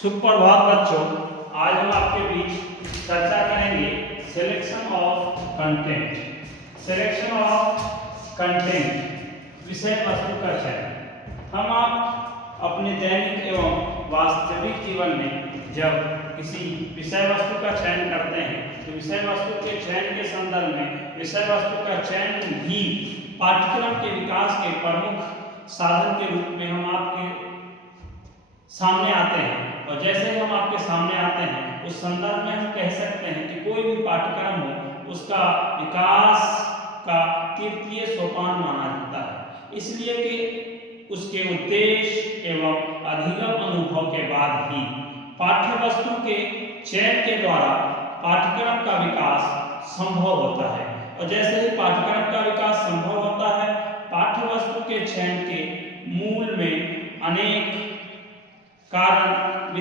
सुप्रभात बच्चों, आज हम आपके बीच चर्चा करेंगे selection of content. Selection of content विषय वस्तु का चयन। हम आप अपने दैनिक एवं वास्तविक जीवन में जब किसी विषय वस्तु का चयन करते हैं तो विषय वस्तु के चयन के संदर्भ में विषय वस्तु का चयन भी पाठ्यक्रम के विकास के प्रमुख साधन के रूप में हम आपके सामने आते हैं। और जैसे ही हम आपके सामने आते हैं उस संदर्भ में हम कह सकते हैं कि कोई भी पाठ्यक्रम हो उसका विकास का तृतीय सोपान माना जाता है, इसलिए कि उसके उद्देश्य एवं अधिगम अनुभव के बाद ही पाठ्य वस्तु के चयन के द्वारा पाठ्यक्रम का विकास संभव होता है। और जैसे ही पाठ्यक्रम का विकास संभव होता है, पाठ्य वस्तु के चयन के मूल में अनेक कारण